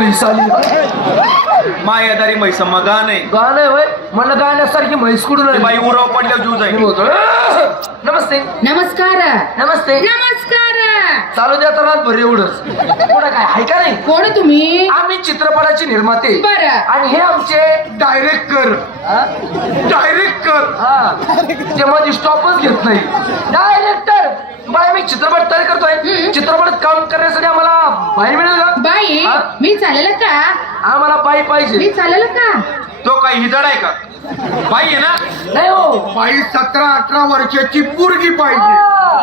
म्हैस आली. मायादारी म्हैस मग गाणं आहे. गाणं होय म्हणलं गाण्यासारखी म्हैस कुठून आली? बाई उराव पडल्यावर जीव जाईल. नमस्ते नमस्कार नमस्ते. नमस्कार. चालू द्या तर रातभर एवढंच. पुढं काय आहे का नाही? कोण तुम्ही? आम्ही चित्रपटाचे निर्माते बरं. आणि हे आमचे डायरेक्टर ते मध्ये स्टॉपच घेत नाही. डायरेक्टर बाय मी चित्रपट तयार करतोय. चित्रपटात काम करण्यासाठी आम्हाला बाई मिळेल का? बाई हा? मी चालेल का? आम्हाला बाई पाहिजे. मी चालेल का? तो काय हिजड आहे का? बाई आहे ना. नाही हो बाई 17-18 वर्षाची पोरगी पाहिजे.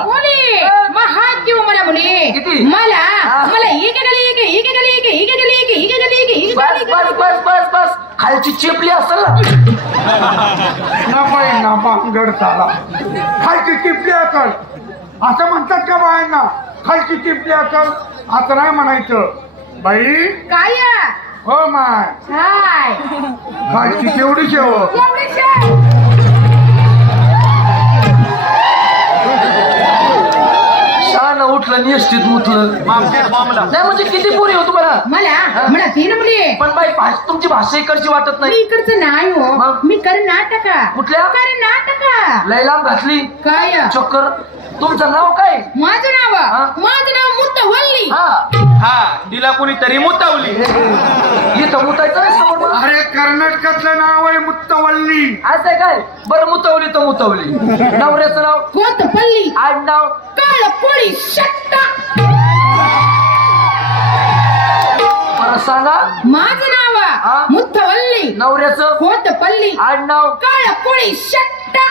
मुली महाग किंवा मला मुली किती? मला हा. मला एक गली एक एक गली एक एक गली एक एक गली एक एक बस बस बस बस बस खालची चिपली असेल ना. बाई ना बांगड झाला खालची टिपली अकल असं म्हणतात का बायांना? खालची टिपली अकल असं नाही म्हणायचं. बाई काय हो माय हाय खालची केवढी शेव एवढीच शान उठलं निश्चित मुतलं. बॉम्बला नाही म्हणजे किती पुरी हो तुम्हाला? मला 3 मुली. पण बाई तुमची भाषा इकडची वाटत मी नाही. इकडचं नाही हो. मग? मी कर्नाटक. कुठल्या? कर्नाटक. लैलाम घातली काय चक्कर. तुमचं नाव काय? माझं हा? नाव मुत्तवल्ली. हा तिला कोणीतरी मुतावली. इथं मुतायचं नाही समोर मला. अरे कर्नाटकातलं नाव आहे मुत्तवल्ली. असं आहे काय? बरं मुतवली तर मुतवली. नवऱ्याचं नाव? कोतपल्ली. आडनाव? काळ पोळी शट्टा. मला सांगा. माझं नाव हा? मुत्तवल्ली. नवऱ्याचं? कोतपल्ली. आडनाव? काळ पोळी शट्टा.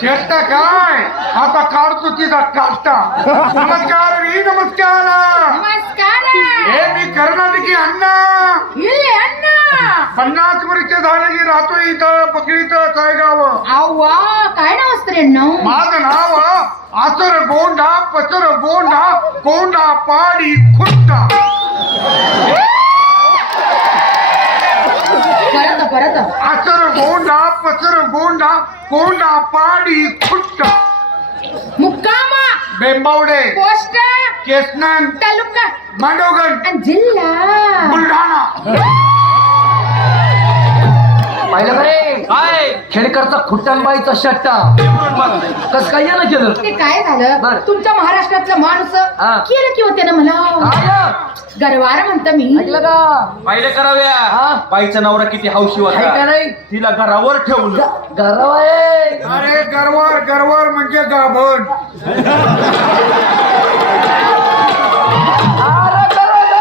शेट्टा काय आता काढतो तिचा काष्टा. नमस्कार री नमस्कार. नमस्कार. हे मी कर्नाटकी अण्णा. इल्ले अण्णा. 50 वर्ष झाले की राहतो इथं पकडीचं सायगाव. अव्वा काय नाव असतं रे नाव? माझं नाव आचर गोंडा पचर गोंडा गोंडा पाडी खुट्टा. परत आचर गोंडा पचर गोंडा गोंडा पाडी खुट्टा. मुक्कामा. बेंबावडे पोस्ट. केसनन तालुका मांडवगण आणि जिल्हा बुलढाणा. पाहिलं काय? काय खेडकरचा खुट्टांबाईचा शट्टा. कस काय यानं केलं? ते काय झालं? बरं. तुमच्या महाराष्ट्रातलं माणूस हा. केलं किंवा त्यानं मला आया, गरवार म्हणतं मी. ऐकलं का? पाहिलं कराव्या. हा? बाईचा नवरा किती हौशी आहे का होता. नाही? तिला घरावर ठेवलं. गरव आहे. अरे गरवर गरवर म्हणजे गाभण. अरे गरवर.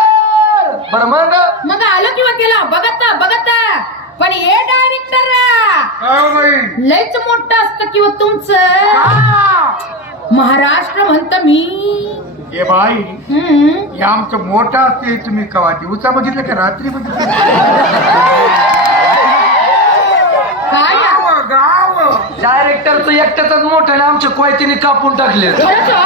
बरं मग मग आलो किंवा त्याला बघत पण हे डायरेक्टर काय हो बाई? लयच मोठं असतं किंवा तुमचं महाराष्ट्र म्हणतं मी. हे बाई हम्म. हे आमचं मोठं असते. तुम्ही कवा दिवसा बघितलं का रात्री बघितलं? काय गाव गाव डायरेक्टरचं एकट्याच मोठं आणि आमच्या कोयतीने कापून टाकले. खरंच हो?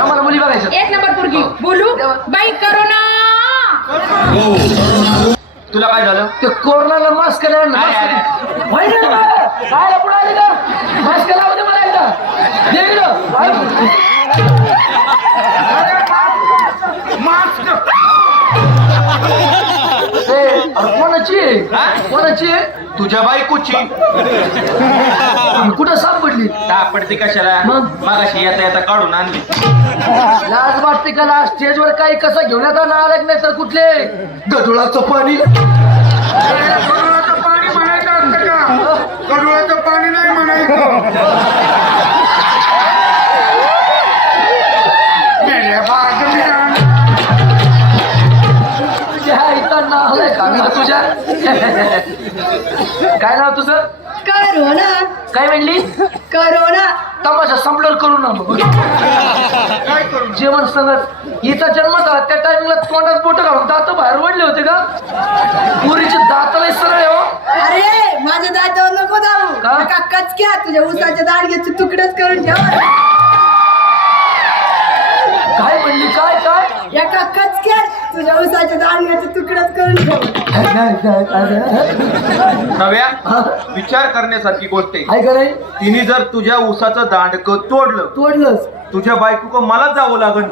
आम्हाला मुली बघायचं. 1 नंबर पोरगी बोलू बाई करोना. तुला काय झालं? ते कोरोनाला मास्क लावून काय आहे? काय पुढे आले का? मास्क लावू दे मला एकदा. दे इकडं. मास्क कोणाची आहे? हा? कोणाची आहे? तुझ्या बायकोची. कुठं सापडली? पडते कशाला? मग? मागाशी येता येता काढून आणली. लाज वाटते का? लाज स्टेजवर काही कसं घेऊन येता ना आलं नाही तर कुठले गडुळाचं पाणी. गडुळाचं पाणी म्हणायचं असतं का? गडुळाचं पाणी नाही म्हणायचं. मेल्या बाजूला. तुझ्या इथं नाव आलंय का ना तुझ्या? काय नाव तुझं? करोना. काय म्हणली? करोना. तमाशा संपल्यावर करू ना मग. काय करू? जेवण संगत. हिचा जन्म झाला त्या टायमिंगला तोंडात बोट घालून दात बाहेर ओढले होते का? पुरीचे दाताला सरळ आहे हो. अरे माझ्या दातावर नको दाऊ. का? एका कचक्या तुझ्या उसाच्या दाडग्याचे तुकडेच करून ठेव. काय म्हणली? काय काय? एका कचक्यात तुझ्या उसाच्या दाडग्याचे तुकडेच करून ठेव. नव्या विचार करण्यासारखी गोष्ट आहे. आहे का नाही? तिने जर तुझ्या ऊसाचं दांडकं तोडलं तोडलंच. तुझ्या बायको मला जावं लागल.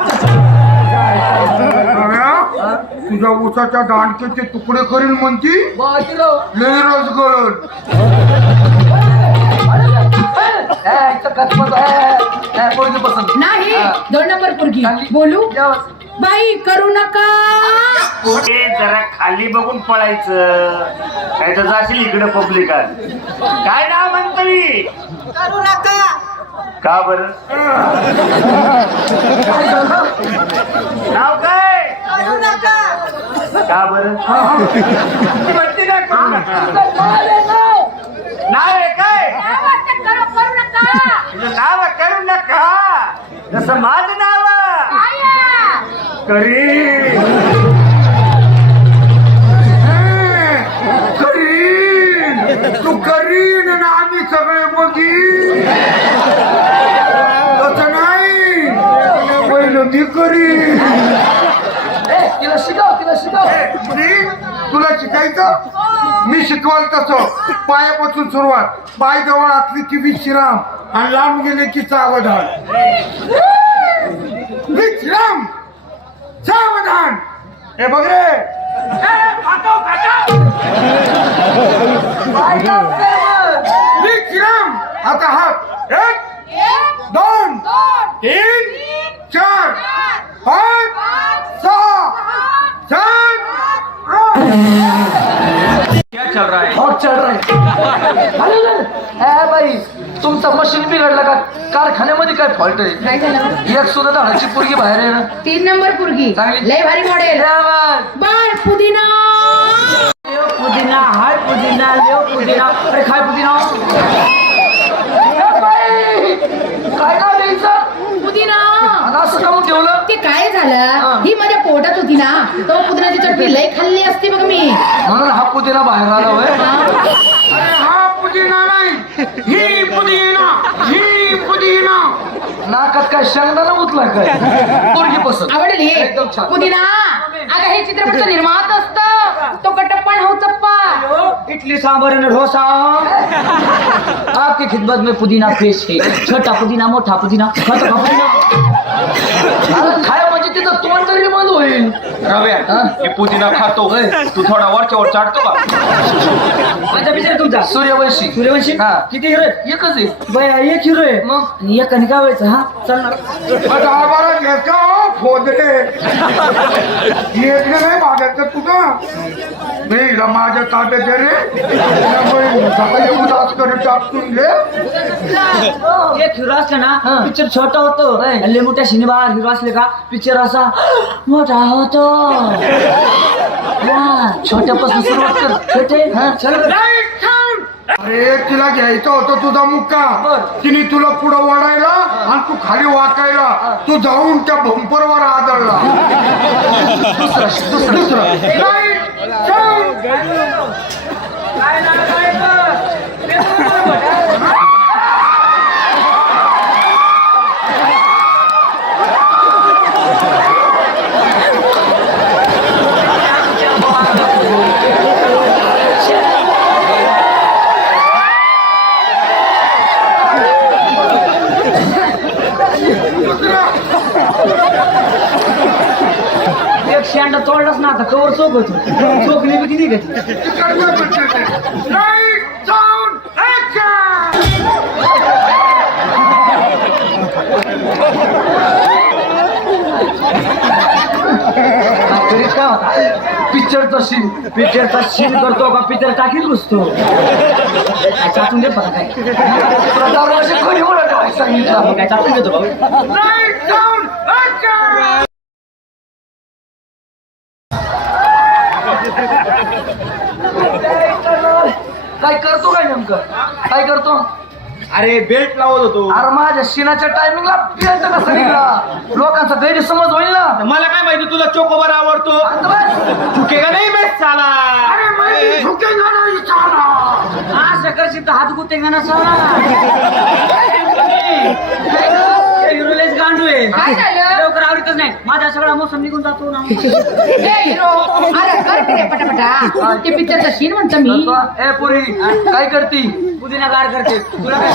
नव्या? तुझ्या उसाच्या दांडकेचे तुकडे करीन म्हणती बाजीराव लय रस गळण. पोरगी पसंत नाही हा. 2 नंबर पुरगी चांगली. बोलू यावं. बाई करू नका ते जरा खाली बघून पळायचं काय तर जाशील इकडे पब्लिकात. काय नाव म्हणतो मी करू नका का बर नाव काय करू नका का बर म्हणते ना करू नका. नाव आहे काय करू नका तुझं नाव आहे, करू नका जसं माझं नाव करी करीन तू करीन आणि आम्ही सगळे बघी तसं नाही पहिलं मी करीन. तिला शिकाव मी तुला शिकायचं मी शिकवाल तसं पायापासून सुरुवात पाय जवळ असली की विश्राम आणि लांब गेले की सावधान. विश्राम सावधान. हे बघ रे विश्राम. आता हात 1 2 3 4 5 6 7 क्या चल रहा है हॉट चढ राहील बाई तुमचा मशीन बिघडला का कारखान्यामध्ये काय फॉल्ट आहे काय झालं एक सुद्धा झाडाची पोरगी बाहेर आहे ना 3 नंबर पुरगी चांगली. लय भारी मॉडेल बाळ पुदिना पुदिना हाय पुदिना लेव पुदिना अरे काय पुदिना काय नाव द्यायचं पुदिना आणि असं कामून ठेवलं ते काय झालं ही माझ्या पोटात होती ना तो पुदिनाची चटणी लय खाल्ली असती बघ मी म्हणून हा पुदिना बाहेर आला होय अरे हा पुदिना नाही ही पुदिना नाकात काय शेंगदाणा उतला काय पोरगी पसंत आवडली एकदम छान. पुदिना अगं हे चित्रपट निर्मात असत तो कटप्पण हो चप्पा इडली सांबर and डोसा आपकी खिदमत में पुदीना पेश है. छोटा पुदीना मोठा पुदीना छोटा पुदीना. अरे खाय म्हणजे तिचं तोंड तरी बंद होईल रव्या मी पुदिना खातो तू थोडा वरच्या वर चाटतो का माझा पिक्चर तुमचा सूर्यवंशी सूर्यवंशी हा. किती हिरो आहे एकच आहे बया एक हिरो आहे मग? आणि एकाने काय व्हायचं हा चालणार आम्हाला घ्यायचं फोदरे येत नाही मागायचं तुझं मी हिला माझ्या ताब्यात दे रे त्यामुळे सकाळी उदास करून टाकून घे. एक हिरो असला ना हा. पिक्चर छोटा होतो होय. लय मोठ्या सिनेमा हिरो असले का पिक्चर असा मोठा होतो हा. छोट्यापासून सुरुवात कर छोटे हा. चल अरे तिला घ्यायचा होता तुझा मुक्का तिने तुला पुढं वाढायला आणि तू खाली वाकायला तू जाऊन त्या बंपरवर आदळला. दुसरं Light, sound. एक शेंडा तोडलाच ना आता कवर चोख होतो चोखली बी किती घेतली Light, sound, action. तरी का पिक्चरचा सीन पिक्चरचा सीन करतो का पिक्चर टाकीत घुसतो चाटून दे बघा काय प्रतापरावची कोणी ओळख सांगितलं काय चाटून घेतो भाऊ Light, sound, action. काय करतो काय नेमकं काय करतो अरे बेल्ट लावत होतो अरे माझ्या शिनाच्या टायमिंगला पिळतं का सगळीला लोकांचा गैरसमज होईल ना मला काय माहिती तुला चोकोबार आवडतो आता बस. चुकेगा नाही बेस्ट साला अरे मैं झुकेगा नहीं साला. असं करशील तर हात गुते गाणं हिरोलेच गांडू आहे काय झालं लवकर आवडतच नाही माझा सगळा मोसम निघून जातो ना ए हिरो अरे कर की रे पटापटा ते पिक्चरचा सीन म्हणतो मी करतो. ए पुरी काय करती पुदिना गाड करते तुला काय